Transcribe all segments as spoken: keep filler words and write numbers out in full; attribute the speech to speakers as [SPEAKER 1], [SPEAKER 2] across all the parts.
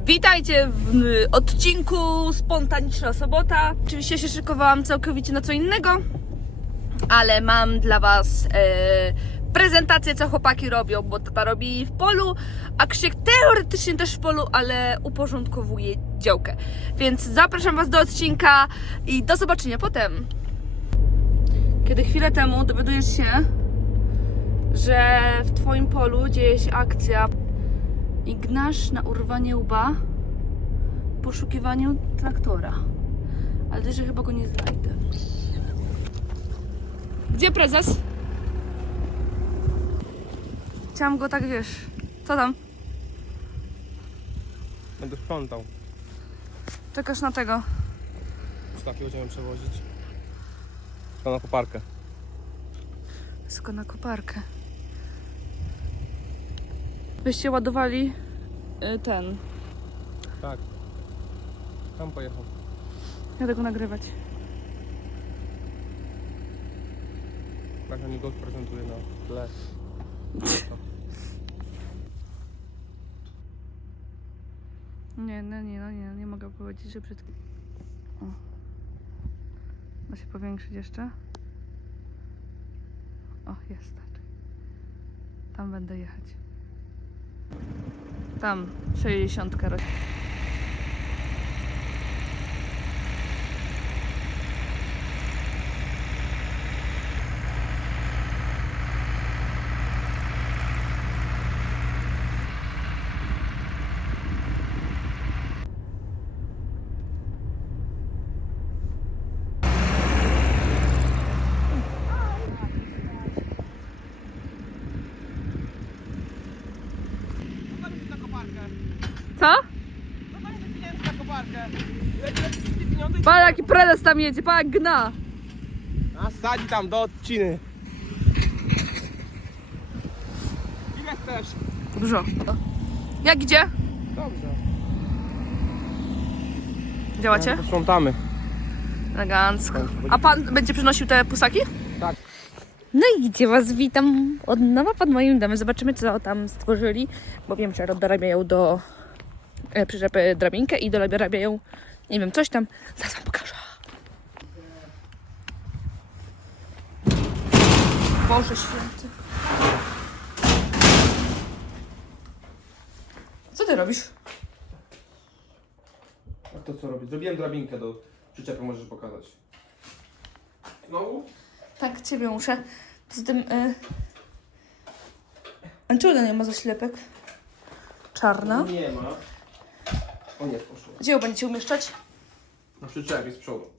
[SPEAKER 1] Witajcie w odcinku Spontaniczna Sobota. Oczywiście się szykowałam całkowicie na co innego, ale mam dla Was e, prezentację, co chłopaki robią, bo tata robi w polu, a Krzysiek teoretycznie też w polu, ale uporządkowuje działkę. Więc zapraszam Was do odcinka i do zobaczenia potem. Kiedy chwilę temu dowiadujesz się, że w Twoim polu dzieje się akcja i gnasz na urwanie łba w poszukiwaniu traktora. Ale też, że chyba go nie znajdę. Gdzie prezes? Chciałam go tak, wiesz. Co tam?
[SPEAKER 2] Będę sprzątał.
[SPEAKER 1] Czekasz na tego.
[SPEAKER 2] Szlaki będziemy przewozić. To na koparkę.
[SPEAKER 1] Tylko na koparkę. Byście ładowali y, ten.
[SPEAKER 2] Tak. Tam pojechał.
[SPEAKER 1] Jadę go nagrywać.
[SPEAKER 2] Tak oni go prezentuje na tle.
[SPEAKER 1] Nie, no nie, no nie, nie mogę powiedzieć, że brzydki. O. Da się powiększyć jeszcze? O, jest tak. Tam będę jechać. Tam, sześćdziesiątka rośnie.
[SPEAKER 2] Na koparkę.
[SPEAKER 1] Co?
[SPEAKER 2] No to jest pieniędzy na koparkę. Ile pieniądze?
[SPEAKER 1] Pan jaki prezes tam jedzie, pan jak gna.
[SPEAKER 2] A sadzi tam do odciny. Ile chcesz?
[SPEAKER 1] Dużo. Jak idzie?
[SPEAKER 2] Dobrze.
[SPEAKER 1] Działacie?
[SPEAKER 2] Posprzątamy.
[SPEAKER 1] Elegancko. A pan będzie przynosił te pusaki?
[SPEAKER 2] Tak.
[SPEAKER 1] No i gdzie was witam od nowa pod moim domem. Zobaczymy, co tam stworzyli, bo wiem, że dorabiają do e, przyczepy drabinkę i dorabiają, nie wiem, coś tam. Zaraz wam pokażę. Boże święty. Co ty robisz?
[SPEAKER 2] A to co robię? Zrobiłem drabinkę do przyczepy, możesz pokazać. Znowu?
[SPEAKER 1] Tak, ciebie muszę. Z tym... Y... A czemu nie ma zaślepek? Czarna.
[SPEAKER 2] Nie ma. O nie, poszło.
[SPEAKER 1] Gdzie ją będziecie umieszczać?
[SPEAKER 2] Na przyczepie z przodu.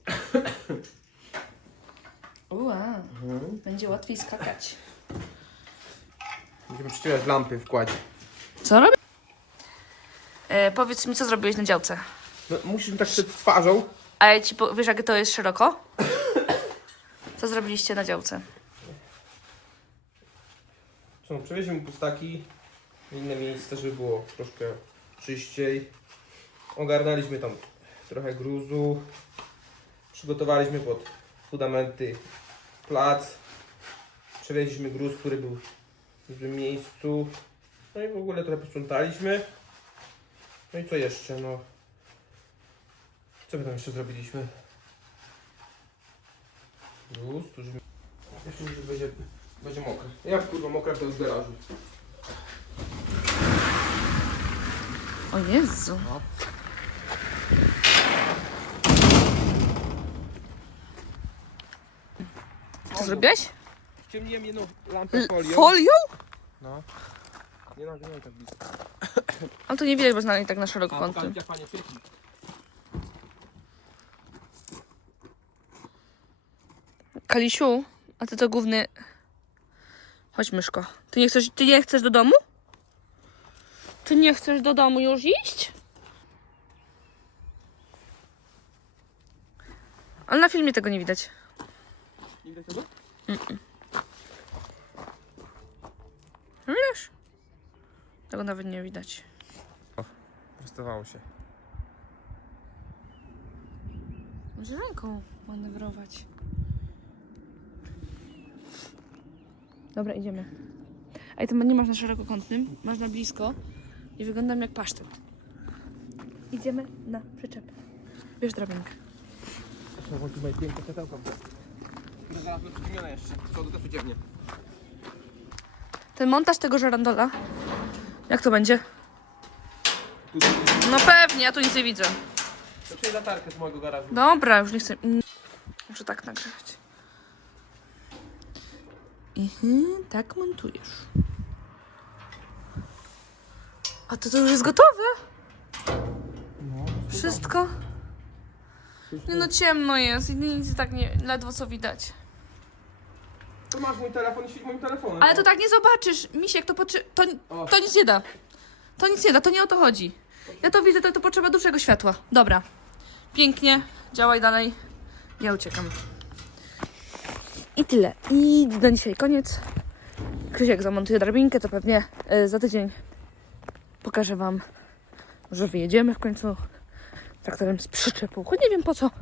[SPEAKER 1] Ua,
[SPEAKER 2] Mhm.
[SPEAKER 1] będzie łatwiej skakać.
[SPEAKER 2] Będziemy przycinać lampy w kładzie.
[SPEAKER 1] Co robisz? E, powiedz mi, co zrobiłeś na działce?
[SPEAKER 2] No, musisz tak przed twarzą.
[SPEAKER 1] A ja ci po... wiesz, jak to jest szeroko? Co zrobiliście na działce?
[SPEAKER 2] Co, no, przewieźliśmy pustaki w inne miejsce, żeby było troszkę czyściej. Ogarnęliśmy tam trochę gruzu. Przygotowaliśmy pod fundamenty plac. Przewieźliśmy gruz, który był w złym miejscu. No i w ogóle trochę posprzątaliśmy. No i co jeszcze? No. Co my tam jeszcze zrobiliśmy? Gruz, tu już... Jeszcze że będzie, będzie mokre. Jak kurwa mokre to jest w garażu.
[SPEAKER 1] O Jezu.
[SPEAKER 2] No.
[SPEAKER 1] Co zrobiłeś?
[SPEAKER 2] Ściemniłem jedną lampę
[SPEAKER 1] L-
[SPEAKER 2] folią.
[SPEAKER 1] folią?
[SPEAKER 2] No. Nie nagrywaj tak blisko.
[SPEAKER 1] Ale to nie widać, bo znali tak na szeroko
[SPEAKER 2] A
[SPEAKER 1] kąty.
[SPEAKER 2] pokażę jak panie świeci.
[SPEAKER 1] Kalisiu, a ty to główny... Chodź, myszko. Ty nie chcesz, ty nie chcesz do domu? Ty nie chcesz do domu już iść? Ale na filmie tego nie widać.
[SPEAKER 2] Nie widać tego?
[SPEAKER 1] Wiesz? Tego nawet nie widać.
[SPEAKER 2] Prostowało się.
[SPEAKER 1] Może ręką manewrować. Dobra, idziemy. Ej, to nie masz na szerokokątnym, masz na blisko i wyglądam jak pasztet. idziemy na przyczepę. Bierz drabinkę.
[SPEAKER 2] Znowu tutaj piękne światełka. Zaraz to przyciemnione jeszcze. Co to też przyciemnie.
[SPEAKER 1] Ten montaż tego żerandola, jak to będzie?
[SPEAKER 2] Tu
[SPEAKER 1] No pewnie, ja tu nic nie widzę.
[SPEAKER 2] to przyjdzie latarkę z mojego garażu.
[SPEAKER 1] Dobra, już nie chcę. mm, Muszę tak nagrywać. Mhm, tak montujesz. A to to już jest gotowe?
[SPEAKER 2] No.
[SPEAKER 1] Wszystko? Nie no, ciemno jest i nic tak nie, ledwo co widać.
[SPEAKER 2] Tu masz mój telefon i świeć moim telefonem.
[SPEAKER 1] Ale to tak nie zobaczysz, Misiek, to, potrzy- to,
[SPEAKER 2] O.
[SPEAKER 1] to nic nie da. To nic nie da, to nie o to chodzi. Ja to widzę, to, to potrzeba dłuższego światła. Dobra. Pięknie, działaj dalej. Ja uciekam. I tyle. I na dzisiaj koniec. Krzysiek zamontuje drabinkę, to pewnie y, za tydzień pokażę wam, że wyjedziemy w końcu traktorem z przyczepą. Choć nie wiem po co.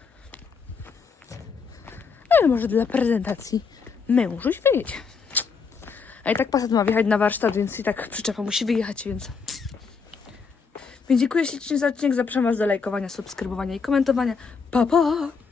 [SPEAKER 1] Ale może dla prezentacji mężuś wyjedzie. A i tak Passat ma wjechać na warsztat, więc i tak przyczepa musi wyjechać, więc... Więc dziękuję ślicznie za odcinek. Zapraszam was do lajkowania, subskrybowania i komentowania. Pa, pa!